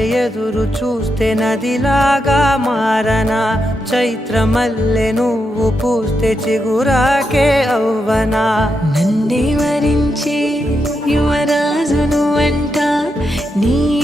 ఎదురు చూస్తే నదిలాగా మారనా, చైత్రమల్లె నువ్వు పూస్తే చిగురాకే అవ్వనా. నన్నే వరించే యువరాజును అంట నీ